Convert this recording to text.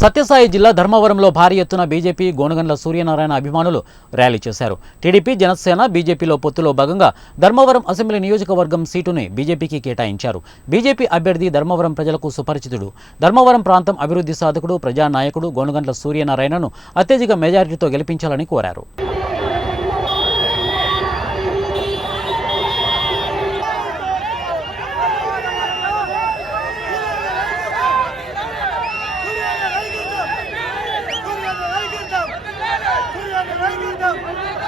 సత్యసాయి జిల్లా ధర్మవరంలో భారీ ఎత్తున బీజేపీ గోనగండ్ల సూర్యనారాయణ అభిమానులు ర్యాలీ చేశారు. టీడీపీ జనసేన బీజేపీలో పొత్తులో భాగంగా ధర్మవరం అసెంబ్లీ నియోజకవర్గం సీటుని బీజేపీకి కేటాయించారు. బీజేపీ అభ్యర్థి ధర్మవరం ప్రజలకు సుపరిచితుడు, ధర్మవరం ప్రాంతం అభివృద్ధి సాధకుడు, ప్రజానాయకుడు గోనగండ్ల సూర్యనారాయణను అత్యధిక మెజారిటీతో గెలిపించాలని కోరారు. Right,